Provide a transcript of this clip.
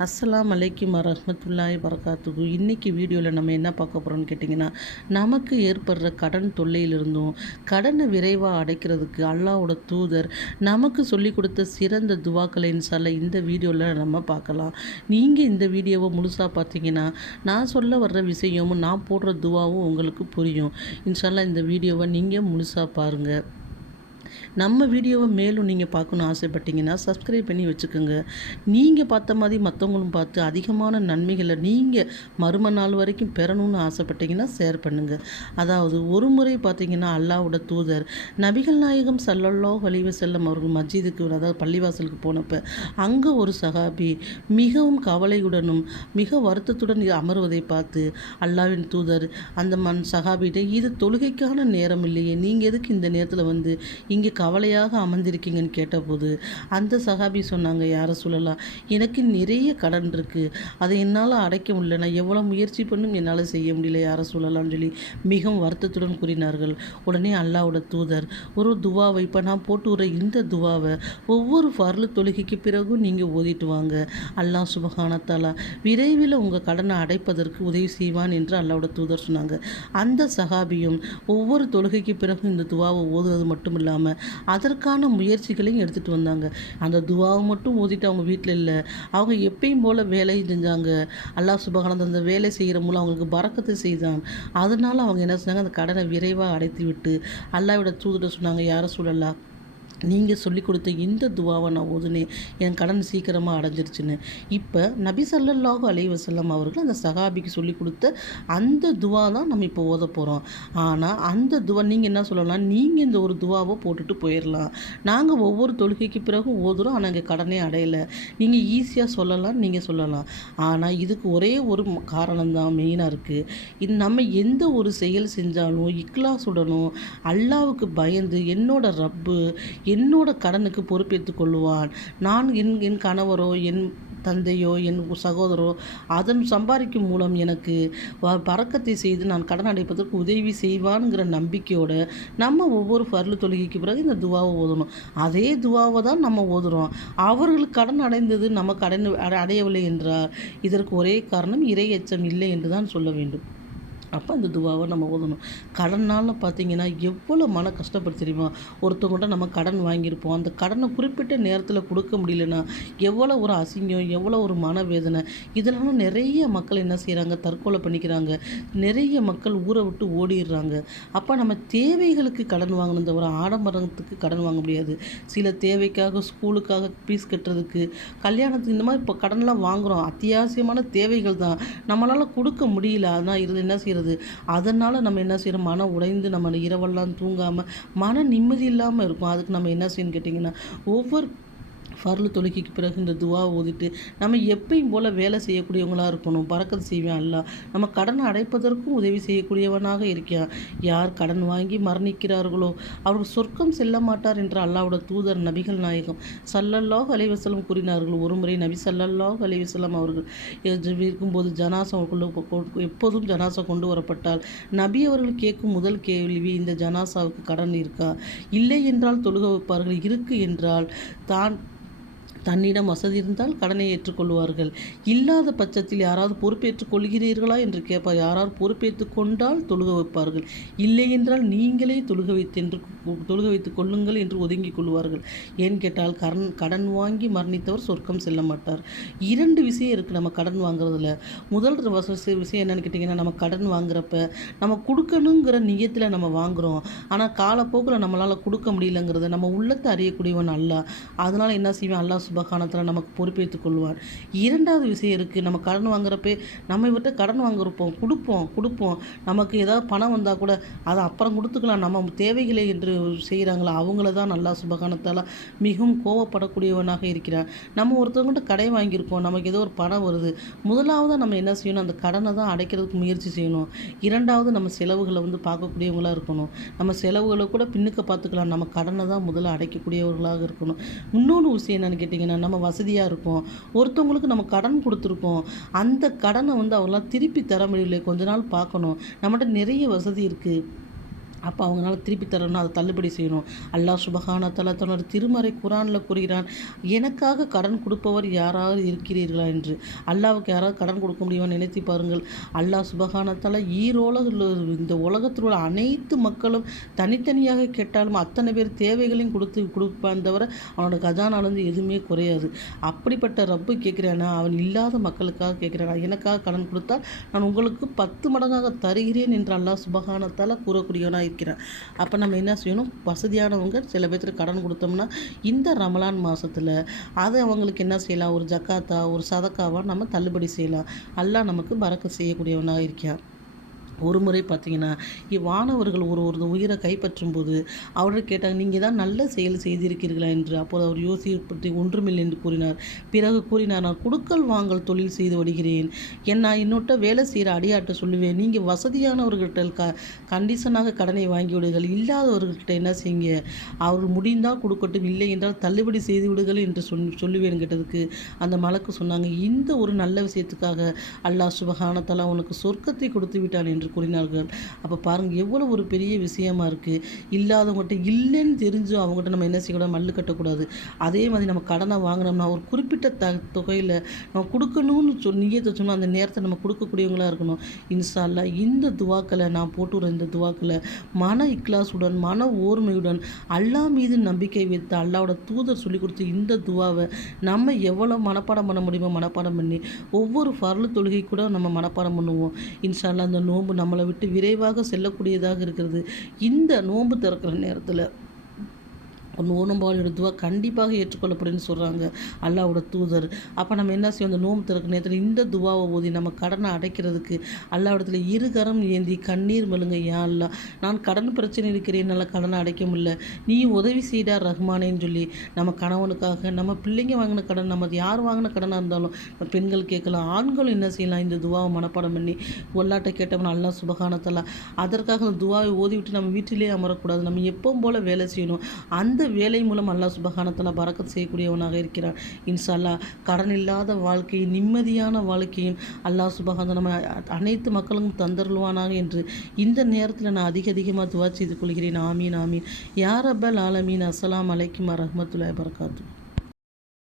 அஸ்ஸலாமு அலைக்கும் வரஹ்மத்துல்லாஹி வரகாத்துஹு. இன்றைக்கி வீடியோவில் நம்ம என்ன பார்க்க போகிறோம்னு கேட்டிங்கன்னா, நமக்கு ஏற்படுற கடன் தொல்லையிலிருந்தும் கடனை விரைவாக அடைக்கிறதுக்கு அல்லாஹ்வோட தூதர் நமக்கு சொல்லி கொடுத்த சிறந்த துவாக்களை இன்ஷால்லா இந்த வீடியோவில் நம்ம பார்க்கலாம். நீங்கள் இந்த வீடியோவை முழுசாக பார்த்தீங்கன்னா நான் சொல்ல வர்ற விஷயமும் நான் போடுற துவாவும் உங்களுக்கு புரியும். இன்ஷால்லா இந்த வீடியோவை நீங்கள் முழுசாக பாருங்கள். நம்ம வீடியோவை மேலும் நீங்கள் பார்க்கணுன்னு ஆசைப்பட்டீங்கன்னா சப்ஸ்கிரைப் பண்ணி வச்சுக்கோங்க. நீங்கள் பார்த்த மாதிரி மற்றவங்களும் பார்த்து அதிகமான நன்மைகளை நீங்கள் மறும நாள் வரைக்கும் பெறணும்னு ஆசைப்பட்டீங்கன்னா ஷேர் பண்ணுங்கள். அதாவது ஒரு முறை பார்த்தீங்கன்னா அல்லாஹ்வோட தூதர் நபிகள் நாயகம் ஸல்லல்லாஹு அலைஹி வஸல்லம் அவர்கள் மஸ்ஜிதுக்கு, அதாவது பள்ளிவாசலுக்கு போனப்போ அங்கே ஒரு சஹாபி மிகவும் கவலையுடனும் மிக வருத்தத்துடன் அமர்வதை பார்த்து அல்லாஹ்வின் தூதர் அந்த சஹாபிகிட்ட, இது தொழுகைக்கான நேரம் இல்லையே, நீங்கள் எதுக்கு இந்த நேரத்தில் வந்து இங்கே கவலையாக அமர்ந்திருக்கீங்கன்னு கேட்டபோது அந்த சஹாபி சொன்னாங்க, யார சொல்லலாம், எனக்கு நிறைய கடன் இருக்குது, அதை என்னால் அடைக்க முடியல, நான் எவ்வளோ முயற்சி பண்ணும் என்னால் செய்ய முடியல யார சொல்லலாம்னு சொல்லி மிகவும் வருத்தத்துடன் கூறினார்கள். உடனே அல்லாஹ்வோட தூதர் ஒரு துவாவை, இப்போ நான் போட்டு வர இந்த துவாவை ஒவ்வொரு ஃபர்லு தொழுகைக்கு பிறகும் நீங்கள் ஓதிட்டு வாங்க, அல்லாஹ் சுப்ஹானஹு வ தஆலா விரைவில் உங்கள் கடனை அடைப்பதற்கு உதவி செய்வான் என்று அல்லாஹ்வோட தூதர் சொன்னாங்க. அந்த சஹாபியும் ஒவ்வொரு தொழுகைக்கு பிறகும் இந்த துவாவை ஓதுவது மட்டும் இல்லாமல் அதற்கான முயற்சிகளையும் எடுத்துகிட்டு வந்தாங்க. அந்த துவாவை மட்டும் ஓதிட்டு அவங்க வீட்டில் இல்லை, அவங்க எப்பயும் போல் வேலையும் செஞ்சாங்க. அல்லாஹ் சுப்ஹானஹு அந்த வேலை செய்கிற மூலம் அவங்களுக்கு பரக்கத்து செய்தான். அதனால் அவங்க என்ன சொன்னாங்க, அந்த கடனை விரைவாக அடைத்து விட்டு அல்லாஹ்வோட தூதர் சொன்னாங்க, யார சொல்லலாம், நீங்கள் சொல்லி கொடுத்த இந்த துவாவை நான் ஓதுனேன், என் கடன் சீக்கிரமாக அடைஞ்சிருச்சுன்னு. இப்போ நபி ஸல்லல்லாஹு அலைஹி வஸல்லம் அவர்கள் அந்த சஹாபிக்கு சொல்லி கொடுத்த அந்த துவா தான் நம்ம இப்போ ஓத போகிறோம். ஆனால் அந்த துவா நீங்கள் என்ன சொல்லலாம், நீங்கள் இந்த ஒரு துவாவை போட்டுட்டு போயிடலாம், நாங்கள் ஒவ்வொரு தொழுகைக்கு பிறகும் ஓதுகிறோம், ஆனால் எங்கள் கடனே அடையலை, நீங்கள் ஈஸியாக சொல்லலாம், நீங்கள் சொல்லலாம். ஆனால் இதுக்கு ஒரே ஒரு காரணம்தான் மெயினாக இருக்குது. இது நம்ம எந்த ஒரு செயல் செஞ்சாலும் இக்லாஸுடனும் அல்லாஹ்வுக்கு பயந்து என்னோட ரப்பு என்னோட கடனுக்கு பொறுப்பேற்று கொள்ளுவான், நான் என் கணவரோ என் தந்தையோ என் சகோதரோ அதன் சம்பாதிக்கும் மூலம் எனக்கு பரக்கத்தை செய்து நான் கடன் அடைப்பதற்கு உதவி செய்வானுங்கிற நம்பிக்கையோடு நம்ம ஒவ்வொரு ஃபர்லு தொழுகைக்கு பிறகு இந்த துவாவை ஓதணும். அதே துவாவை தான் நம்ம ஓதுகிறோம். அவர்களுக்கு கடன் அடைந்தது நம்ம கடன் அடையவில்லை என்றால் இதற்கு ஒரே காரணம் இறை எச்சம் இல்லை என்று தான் சொல்ல வேண்டும். அப்போ அந்த துவாவை நம்ம ஓதணும். கடனால் பார்த்தீங்கன்னா எவ்வளோ மன கஷ்டப்பட்டு தெரியுமா, ஒருத்தவங்கள்ட்ட நம்ம கடன் வாங்கியிருப்போம், அந்த கடனை குறிப்பிட்ட நேரத்தில் கொடுக்க முடியலன்னா எவ்வளோ ஒரு அசிங்கம், எவ்வளோ ஒரு மனவேதனை. இதனால நிறைய மக்கள் என்ன செய்கிறாங்க, தற்கொலை பண்ணிக்கிறாங்க, நிறைய மக்கள் ஊரை விட்டு ஓடிடுறாங்க. அப்போ நம்ம தேவைகளுக்கு கடன் வாங்கணும், தவிர ஆடம்பரத்துக்கு கடன் வாங்க முடியாது. சில தேவைக்காக, ஸ்கூலுக்காக ஃபீஸ் கட்டுறதுக்கு, கல்யாணத்துக்கு, இந்த மாதிரி இப்போ கடன்லாம் வாங்குகிறோம், அத்தியாவசியமான தேவைகள் தான், நம்மளால் கொடுக்க முடியல. அதான் இது என்ன செய்கிறது, அதனால் நம்ம என்ன செய்கிறோம், மனம் உடைந்து நம்ம இரவெல்லாம் தூங்காமல் மன நிம்மதி இல்லாமல் இருக்கும். அதுக்கு நம்ம என்ன செய்யணும்னு கேட்டிங்கன்னா, ஒவ்வொரு ஃபர்லு தொழுகைக்கு பிறகு இந்த துவா ஓதிட்டு நம்ம எப்பயும் போல் வேலை செய்யக்கூடியவங்களாக இருக்கணும். பரக்கத்து செய்வேன் அல்லாஹ், நம்ம கடனை அடைப்பதற்கும் உதவி செய்யக்கூடியவனாக இருக்கான். யார் கடன் வாங்கி மரணிக்கிறார்களோ அவர்கள் சொர்க்கம் செல்ல மாட்டார் என்று அல்லாஹ்வோட தூதர் நபிகள் நாயகம் ஸல்லல்லாஹு அலைஹி வஸல்லம் கூறினார்கள். ஒரு முறை நபி ஸல்லல்லாஹு அலைஹி வஸல்லம் அவர்கள் இருக்கும்போது ஜனாசா எப்போதும் ஜனாசா கொண்டு வரப்பட்டால் நபி அவர்கள் கேட்கும் முதல் கேள்வி, இந்த ஜனாசாவுக்கு கடன் இருக்கா, இல்லை என்றால் தொழுக வைப்பார்கள், இருக்கு என்றால் தன்னிடம் வசதி இருந்தால் கடனை ஏற்றுக்கொள்வார்கள், இல்லாத பட்சத்தில் யாராவது பொறுப்பேற்றுக் கொள்கிறீர்களா என்று கேட்பார். யாராவது பொறுப்பேற்று கொண்டால் தொழுக வைப்பார்கள், இல்லை என்றால் நீங்களே தொழுக வைத்து கொள்ளுங்கள் என்று ஒதுங்கி கொள்வார்கள். ஏன்னு கேட்டால் கடன் வாங்கி மரணித்தவர் சொர்க்கம் செல்ல மாட்டார். இரண்டு விஷயம் இருக்குது நம்ம கடன் வாங்குறதுல. முதல் விஷயம் என்னென்னு கேட்டிங்கன்னா, நம்ம கடன் வாங்குறப்ப நம்ம கொடுக்கணுங்கிற நியத்தில் நம்ம வாங்குகிறோம், ஆனால் காலப்போக்கில் நம்மளால் கொடுக்க முடியலங்கிறத நம்ம உள்ளத்தை அறியக்கூடியவன் அல்லாஹ். அதனால் என்ன செய்வேன், அல்லாஹ் சுப்ஹானஹு வ தஆலா நமக்கு பொறுப்பேற்றுக் கொள்வார். இரண்டாவது விஷயம் இருக்குது, நம்ம கடன் வாங்குறப்ப நம்ம இவர்கிட்ட கடன் வாங்குறப்போம் கொடுப்போம், நமக்கு ஏதாவது பணம் வந்தால் கூட அதை அப்புறம் கொடுத்துக்கலாம், நம்ம தேவைகளை என்று செய்கிறாங்களா அவங்கள தான் அல்லாஹ் சுப்ஹானஹு வ தஆலா மிகவும் கோவப்படக்கூடியவனாக இருக்கிறார். நம்ம ஒருத்தவங்கள்ட்ட கடை வாங்கியிருப்போம், நமக்கு ஏதோ ஒரு பணம் வருது, முதலாவது நம்ம என்ன செய்யணும், அந்த கடனை தான் அடைக்கிறதுக்கு முயற்சி செய்யணும். இரண்டாவது நம்ம செலவுகளை பார்க்கக்கூடியவங்களாக இருக்கணும். நம்ம செலவுகளை கூட பின்னுக்க பார்த்துக்கலாம், நம்ம கடனை தான் முதல்ல அடைக்கக்கூடியவர்களாக இருக்கணும். இன்னொன்று விஷயம் என்னென்னு கேட்டிங்கன்னா, நம்ம வசதியாக இருக்கோம், ஒருத்தவங்களுக்கு நம்ம கடன் கொடுத்துருக்கோம், அந்த கடனை அவங்களாம் திருப்பி தர முடியல, கொஞ்ச நாள் பார்க்கணும், நம்மகிட்ட நிறைய வசதி இருக்குது, அப்போ அவங்களால திருப்பி தரணும்னா அதை தள்ளுபடி செய்யணும். அல்லாஹ் சுப்ஹானஹு வ தஆலா தன்னோட திருமறை குர்ஆனில் கூறுகிறான், எனக்காக கடன் கொடுப்பவர் யாராவது இருக்கிறீர்களா என்று. அல்லாஹ்வுக்கு யாராவது கடன் கொடுக்க முடியுமான்னு நினைத்து பாருங்கள். அல்லாஹ் சுப்ஹானஹு வ தஆலா இந்த உலகத்தில் உள்ள அனைத்து மக்களும் தனித்தனியாக கேட்டாலும் அத்தனை பேர் தேவைகளையும் கொடுப்பான் தவிர அவனோட கஜானாலேருந்து எதுவுமே குறையாது. அப்படிப்பட்ட ரப்பு கேட்குறானா, அவன் இல்லாத மக்களுக்காக கேட்குறானா, எனக்காக கடன் கொடுத்தால் நான் உங்களுக்கு 10 மடங்காக தருகிறேன் என்று அல்லாஹ் சுப்ஹானஹு வ தஆலா கூறக்கூடியவனாக இருக்கிறேன். அப்போ நம்ம என்ன செய்யணும், வசதியானவங்க சில பேர்த்துக்கு கடன் கொடுத்தோம்னா இந்த ரமலான் மாதத்தில் அதை அவங்களுக்கு என்ன செய்யலாம், ஒரு ஜக்காத்தா ஒரு சதக்காவா நம்ம தள்ளுபடி செய்யலாம். அல்லாஹ் நமக்கு பரக்கத் செய்யக்கூடியவனாக இருக்கிறான். ஒரு முறை பார்த்தீங்கன்னா, வானவர்கள் ஒரு உயிரை கைப்பற்றும் போது அவர்கள் கேட்டாங்க, நீங்கள் தான் நல்ல செயல் செய்திருக்கிறீர்களா என்று. அப்போது அவர் யோசிப்பற்றி ஒன்றுமில்லை என்று கூறினார். பிறகு கூறினார், நான் கொடுக்கல் வாங்கல் தொழில் செய்து வருகிறேன். நான் இன்னொட்ட வேலை செய்கிற அடியாட்ட சொல்லுவேன், நீங்கள் வசதியானவர்கள்ட்ட கண்டிஷனாக கடனை வாங்கி விடுங்கள், இல்லாதவர்கள்ட்ட என்ன செய்யுங்க, அவர்கள் முடிந்தால் கொடுக்கட்டும், இல்லை என்றால் தள்ளுபடி செய்து விடுங்கள் என்று சொல்லுவேன் கேட்டதுக்கு அந்த மலக்கு சொன்னாங்க, இந்த ஒரு நல்ல விஷயத்துக்காக அல்லாஹ் சுப்ஹானஹு வ தஆலா உனக்கு சொர்க்கத்தை கொடுத்து விட்டான் என்று கூறினார்கள். அப்போ பாருங்கள் எவ்வளோ ஒரு பெரிய விஷயமா இருக்குது. இல்லாதவங்ககிட்ட இல்லைன்னு தெரிஞ்சு அவங்ககிட்ட நம்ம என்ன செய்யக்கூடாது, மல்லு கட்டக்கூடாது. அதே மாதிரி நம்ம கடனை வாங்கினோம்னா ஒரு குறிப்பிட்ட தொகையில் நம்ம கொடுக்கணும்னு நியத்தை சொன்னால் அந்த நேரத்தை நம்ம கொடுக்கக்கூடியவங்களாக இருக்கணும். இன்ஷா அல்லாஹ் இந்த துவாக்களை நான் போட்டு வர இந்த துவாக்களை மன இக்லாசுடன் மன ஓர்மையுடன் அல்லாஹ் மீது நம்பிக்கை வைத்து அல்லாஹ்வோட தூதர் சொல்லி கொடுத்து இந்த துவாவை நம்ம எவ்வளோ மனப்பாடம் பண்ண முடியுமோ மனப்பாடம் பண்ணி ஒவ்வொரு ஃபர்லு தொழுகை கூட நம்ம மனப்பாடம் பண்ணுவோம். இன்ஷா அல்லாஹ் அந்த நோன்பு நம்மளை விட்டு விரைவாக செல்லக்கூடியதாக இருக்கிறது. இந்த நோன்பு திறக்கிற நேரத்தில் நோன்பாளோட துவா கண்டிப்பாக ஏற்றுக்கொள்ளப்படுன்னு சொல்கிறாங்க அல்லாஹ்வோட தூதர். அப்போ நம்ம என்ன செய்வோம், அந்த நோன்பு திறக்கிற நேரத்தில் இந்த துவாவை ஓதி நம்ம கடனை அடைக்கிறதுக்கு அல்லாஹ்விடத்துல இருகரம் ஏந்தி கண்ணீர் மழுங்க, யா அல்லாஹ் நான் கடன் பிரச்சனை இருக்கிறேன், என்னால் கடனை அடைக்க முடியல, நீ உதவி செய்டா ரஹ்மானேன்னு சொல்லி நம்ம கணவனுக்காக நம்ம பிள்ளைங்க வாங்கின கடன், நம்ம யார் வாங்கின கடனாக இருந்தாலும் பெண்கள் கேட்கலாம், ஆண்களும் என்ன செய்யலாம், இந்த துவாவை மனப்பாடம் பண்ணி ஒல்லாட்டை கேட்டவன் அல்லாஹ் சுப்ஹானஹு வ தஆலா அதற்காக அந்த துவாவை ஓதிவிட்டு நம்ம வீட்டிலேயே அமரக்கூடாது. நம்ம எப்பவும் போல் வேலை செய்யணும். அந்த வேலை மூலம் அல்லாஹ் சுப்ஹானஹு வ தஆலா பரக்கத் செய்யக்கூடியவனாக இருக்கிறார். இன்ஷா அல்லாஹ் கடன் இல்லாத வாழ்க்கையும் நிம்மதியான வாழ்க்கையும் அல்லாஹ் சுப்ஹானஹு வ தஆலா நம்ம அனைத்து மக்களும் தந்தருள்வானாக என்று இந்த நேரத்தில் நான் அதிகமாக துவா செய்து கொள்கிறேன். ஆமீன் ஆமீன் யா ரப்பல் ஆலமீன். அஸ்ஸலாமு அலைக்கும் வரஹ்மத்துல்லாஹி வபரகாத்துஹு.